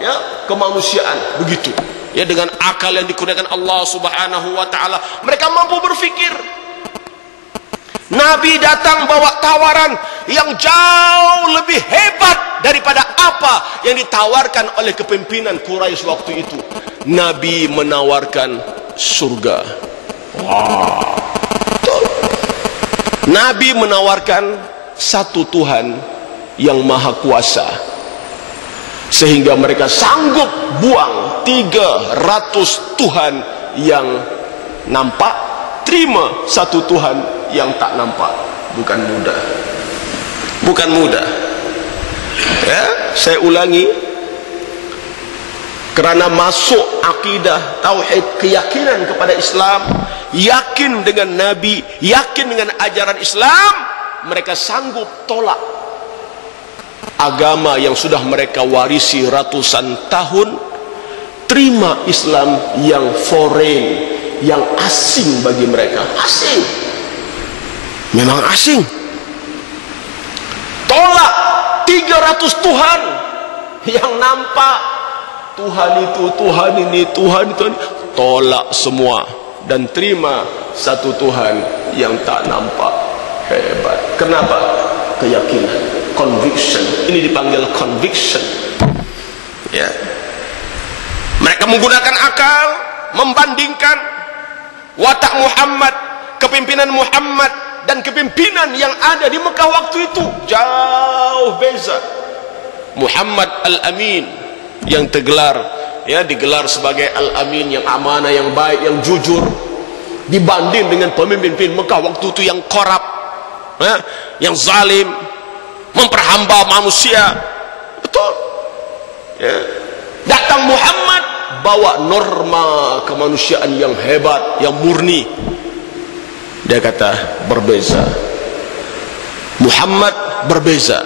ya kemanusiaan begitu. Ya, dengan akal yang dikurniakan Allah Subhanahu wa taala, mereka mampu berfikir. Nabi datang bawa tawaran yang jauh lebih hebat daripada apa yang ditawarkan oleh kepimpinan Quraisy waktu itu. Nabi menawarkan surga. Wow. Nabi menawarkan satu Tuhan yang maha kuasa, sehingga mereka sanggup buang 300 Tuhan yang nampak, terima satu Tuhan yang tak nampak. Bukan mudah, bukan mudah. Ya, saya ulangi, kerana masuk akidah tauhid, keyakinan kepada Islam, yakin dengan Nabi, yakin dengan ajaran Islam, mereka sanggup tolak agama yang sudah mereka warisi ratusan tahun, terima Islam yang foreign, yang asing bagi mereka. Asing, memang asing. Tolak 300 Tuhan yang nampak, Tuhan itu, Tuhan ini, Tuhan itu, tolak semua dan terima satu Tuhan yang tak nampak. Hebat. Kenapa? Keyakinan, conviction. Ini dipanggil conviction. Ya. Mereka menggunakan akal, membandingkan watak Muhammad, kepimpinan Muhammad dan kepimpinan yang ada di Mekah waktu itu jauh beza. Muhammad Al-Amin yang digelar sebagai Al-Amin, yang amanah, yang baik, yang jujur, dibanding dengan pemimpin Mekah waktu itu yang korup, yang zalim, memperhamba manusia. Betul. Ya. Datang Muhammad bawa norma kemanusiaan yang hebat, yang murni. Dia kata berbeza. Muhammad berbeza,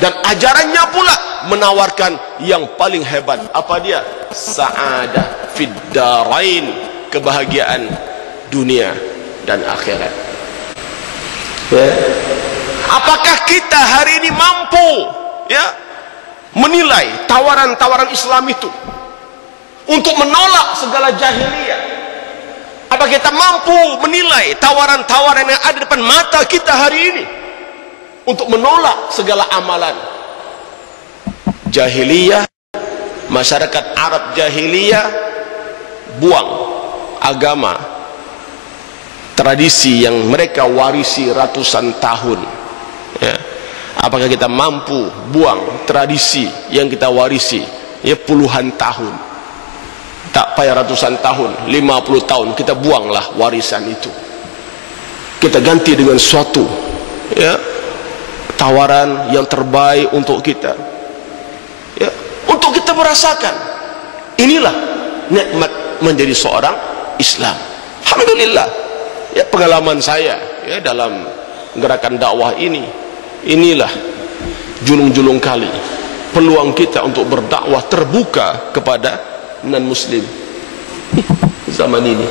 dan ajarannya pula menawarkan yang paling hebat. Apa dia? Sa'adah fid darain, kebahagiaan dunia dan akhirat. Ya. Apakah kita hari ini mampu menilai tawaran-tawaran Islam itu untuk menolak segala jahiliyah? Apa kita mampu menilai tawaran-tawaran yang ada depan mata kita hari ini untuk menolak segala amalan jahiliyah? Masyarakat Arab jahiliyah buang agama, tradisi yang mereka warisi ratusan tahun. Ya. Apakah kita mampu buang tradisi yang kita warisi puluhan tahun? Tak payah ratusan tahun, 50 tahun, kita buanglah warisan itu. Kita ganti dengan suatu tawaran yang terbaik untuk kita. Ya, untuk kita merasakan inilah nikmat menjadi seorang Islam. Alhamdulillah. Ya, pengalaman saya dalam gerakan dakwah ini, inilah julung-julung kali peluang kita untuk berdakwah terbuka kepada non-muslim zaman ini.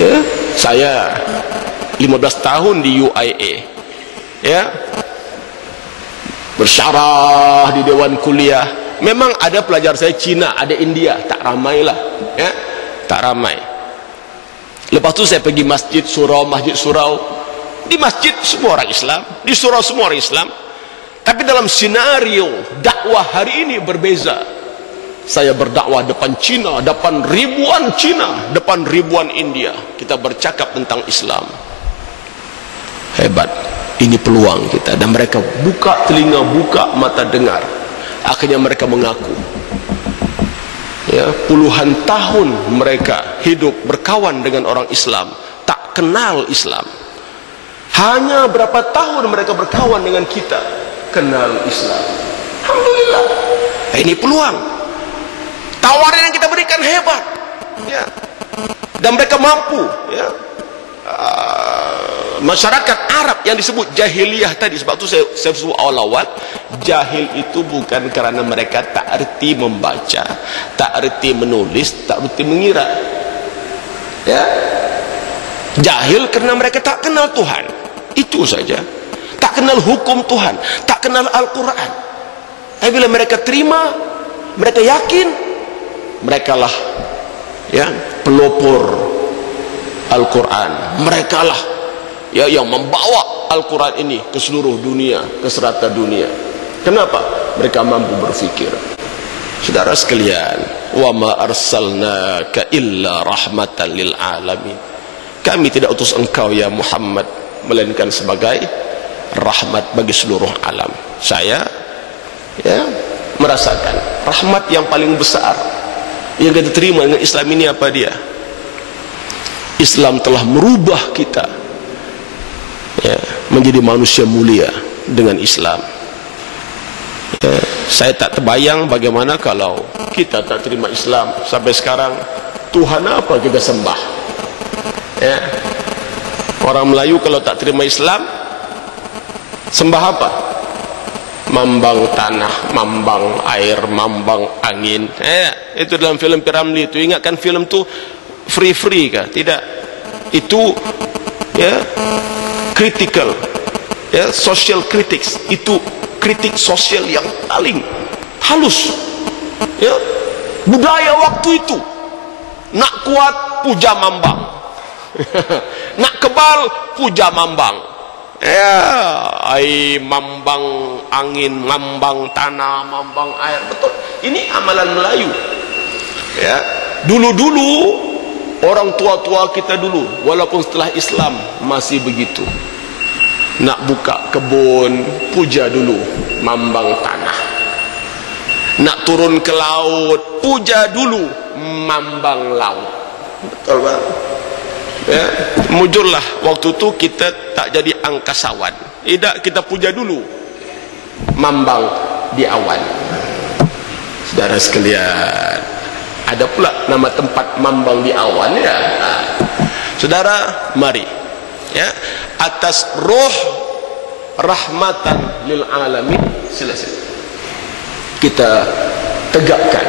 Ya, saya 15 tahun di UIA, bersyarah di dewan kuliah. Memang ada pelajar saya Cina, ada India, tak ramai lah, tak ramai. Lepas tu saya pergi masjid surau. Di masjid semua orang Islam, di surau semua orang Islam. Tapi dalam senario dakwah hari ini berbeza. Saya berdakwah depan Cina, depan ribuan Cina, depan ribuan India. Kita bercakap tentang Islam. Hebat. Ini peluang kita. Dan mereka buka telinga, buka mata dengar. Akhirnya mereka mengaku. Ya, puluhan tahun mereka hidup berkawan dengan orang Islam, tak kenal Islam. Hanya berapa tahun mereka berkawan dengan kita, kenal Islam. Alhamdulillah. Ini peluang. Tawaran yang kita berikan hebat, dan mereka mampu. Masyarakat Arab yang disebut jahiliyah tadi, sebab itu saya sebut awal-awal, jahil itu bukan kerana mereka tak erti membaca, tak erti menulis, tak erti mengira. Jahil kerana mereka tak kenal Tuhan, itu saja. Tak kenal hukum Tuhan, tak kenal Al-Quran. Tapi bila mereka terima, mereka yakin, mereka lah ya pelopor Al-Quran. Mereka lah ya yang membawa Al-Quran ini ke seluruh dunia, ke serata dunia. Kenapa? Mereka mampu berfikir. Saudara sekalian, wa ma arsalnaka illa rahmatan lil alamin. Kami tidak utus engkau ya Muhammad melainkan sebagai rahmat bagi seluruh alam. Saya ya merasakan rahmat yang paling besar yang kita terima dengan Islam ini. Apa dia? Islam telah merubah kita ya, menjadi manusia mulia dengan Islam. Ya, saya tak terbayang bagaimana kalau kita tak terima Islam. Sampai sekarang Tuhan apa kita sembah ya. Orang Melayu kalau tak terima Islam sembah apa? Mambang tanah, mambang air, mambang angin. Itu dalam filem Piramli itu. Ingatkan filem tu free kah? Tidak. Itu ya critical, ya social critics. Itu kritik sosial yang paling halus. Ya, budaya waktu itu. Nak kuat puja mambang. Nak kebal puja mambang. Ya, mambang angin, mambang tanah, mambang air. Betul. Ini amalan Melayu. Ya, dulu-dulu orang tua-tua kita dulu, walaupun setelah Islam masih begitu. Nak buka kebun, puja dulu mambang tanah. Nak turun ke laut, puja dulu mambang laut. Betul bang? Ya, mujurlah waktu tu kita tak jadi angkasawan. Tidak, kita puja dulu mambang di awan. Saudara sekalian, ada pula nama tempat mambang di awan ya. Saudara, mari ya, atas roh rahmatan lil alamin, selesai kita tegakkan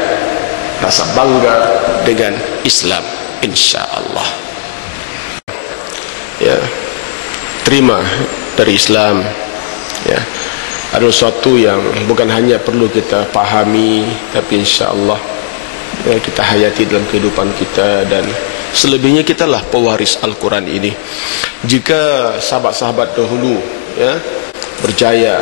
rasa bangga dengan Islam, insya-Allah. Ya, terima dari Islam ya, ada sesuatu yang bukan hanya perlu kita pahami, tapi insya-Allah ya, kita hayati dalam kehidupan kita. Dan selebihnya kita lah pewaris Al-Quran ini. Jika sahabat-sahabat dahulu ya berjaya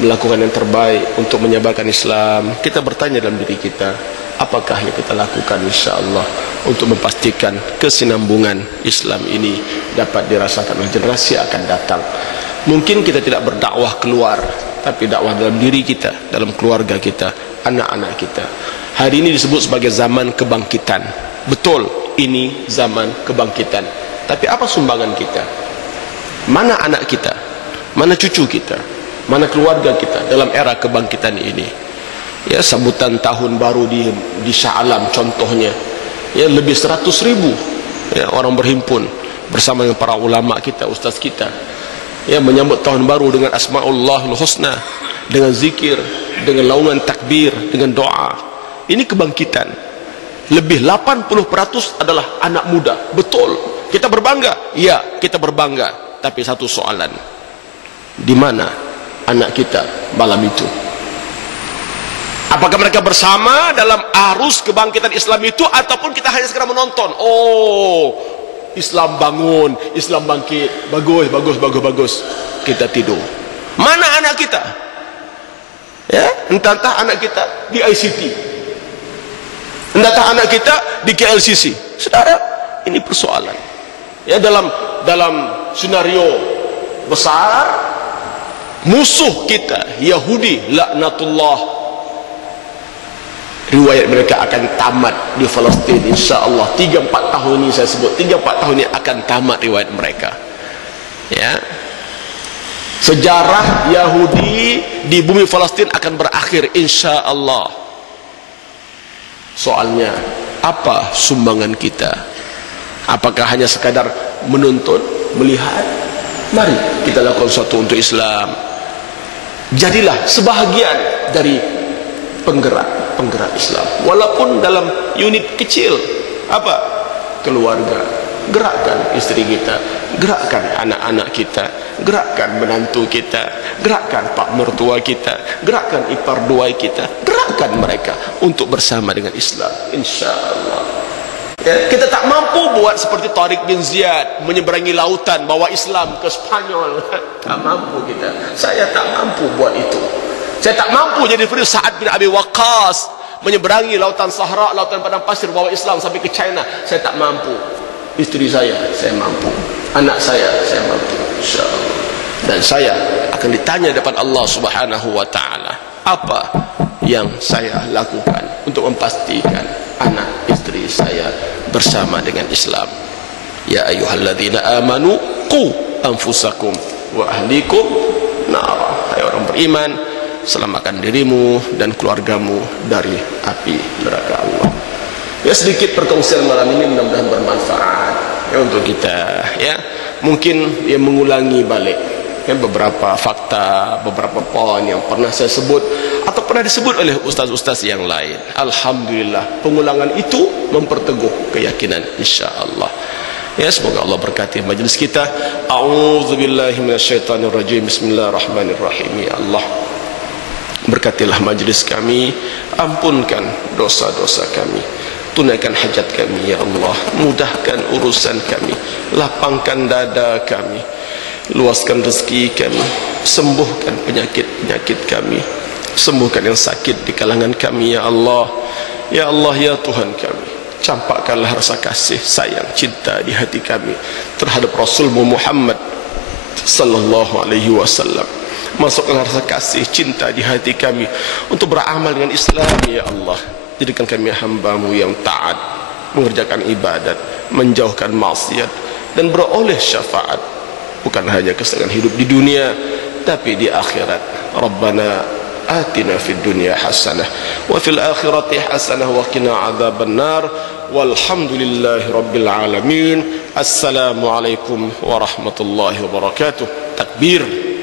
melakukan yang terbaik untuk menyebarkan Islam, kita bertanya dalam diri kita, apakah yang kita lakukan insya-Allah untuk memastikan kesinambungan Islam ini dapat dirasakan oleh generasi akan datang. Mungkin kita tidak berdakwah keluar, tapi dakwah dalam diri kita, dalam keluarga kita, anak-anak kita. Hari ini disebut sebagai zaman kebangkitan. Betul, ini zaman kebangkitan. Tapi apa sumbangan kita? Mana anak kita? Mana cucu kita? Mana keluarga kita dalam era kebangkitan ini? Ya, sambutan tahun baru di Shah Alam contohnya, ya lebih 100.000 ya, orang berhimpun bersama dengan para ulama kita, ustaz kita, ya menyambut tahun baru dengan Asma'ullahul Husna, dengan zikir, dengan launan takbir, dengan doa. Ini kebangkitan. Lebih 80% adalah anak muda. Betul, kita berbangga. Ya, kita berbangga. Tapi satu soalan, di mana anak kita malam itu? Apakah mereka bersama dalam arus kebangkitan Islam itu, ataupun kita hanya sekedar menonton? Oh, Islam bangun, Islam bangkit, bagus. Kita tidur. Mana anak kita? Ya, entah anak kita di ICT, entah anak kita di KLCC. Saudara, ini persoalan. Ya, dalam senario besar, musuh kita Yahudi laknatullah, riwayat mereka akan tamat di Palestin insya-Allah. 3-4 tahun ini saya sebut, 3-4 tahun ini akan tamat riwayat mereka. Ya, sejarah Yahudi di bumi Palestin akan berakhir insya-Allah. Soalnya, apa sumbangan kita? Apakah hanya sekadar menonton, melihat? Mari kita lakukan sesuatu untuk Islam. Jadilah sebahagian dari penggerak Islam, walaupun dalam unit kecil. Apa? Keluarga, gerakkan istri kita, gerakkan anak-anak kita, gerakkan menantu kita, gerakkan pak mertua kita, gerakkan ipar dua kita, gerakkan mereka untuk bersama dengan Islam, insyaallah. Ya, kita tak mampu buat seperti Tariq bin Ziyad menyeberangi lautan bawa Islam ke Spanyol. Tak mampu kita. Saya tak mampu buat itu. Saya tak mampu jadi seperti Sa'ad bin Abi Waqqas menyeberangi lautan Sahara, lautan padang pasir bawa Islam sampai ke China. Saya tak mampu. Istri saya mampu. Anak saya mampu, insyaallah. Dan saya akan ditanya depan Allah Subhanahu wa taala, apa yang saya lakukan untuk memastikan anak istri saya bersama dengan Islam. Ya ayyuhalladzina amanu qu anfusakum wa ahlikum nar. Hai orang beriman, selamatkan dirimu dan keluargamu dari api neraka Allah. Ya, sedikit perkongsian malam ini mudah-mudahan bermanfaat ya untuk kita ya. Mungkin dia mengulangi balik ya beberapa fakta, beberapa poin yang pernah saya sebut atau pernah disebut oleh ustaz-ustaz yang lain. Alhamdulillah, pengulangan itu memperteguh keyakinan, insyaallah. Ya, semoga Allah berkati majlis kita. A'udzubillahi minasyaitonirrajim. Bismillahirrahmanirrahim. Ya Allah, berkatilah majlis kami, ampunkan dosa-dosa kami, tunaikan hajat kami ya Allah, mudahkan urusan kami, lapangkan dada kami, luaskan rezeki kami, sembuhkan penyakit-penyakit kami, sembuhkan yang sakit di kalangan kami ya Allah. Ya Allah, ya Tuhan kami, campakkanlah rasa kasih, sayang, cinta di hati kami terhadap Rasulmu Muhammad sallallahu alaihi wasallam. Masukkan rasa kasih, cinta di hati kami untuk beramal dengan Islam ya Allah. Jadikan kami hamba-Mu yang taat, mengerjakan ibadat, menjauhkan maksiat, dan beroleh syafaat bukan hanya kesenangan hidup di dunia tapi di akhirat. Rabbana atina fid dunya hasanah wa fil akhirati hasanah wa qina adzaban nar. Walhamdulillahi rabbil alamin. Assalamualaikum warahmatullahi wabarakatuh. Takbir.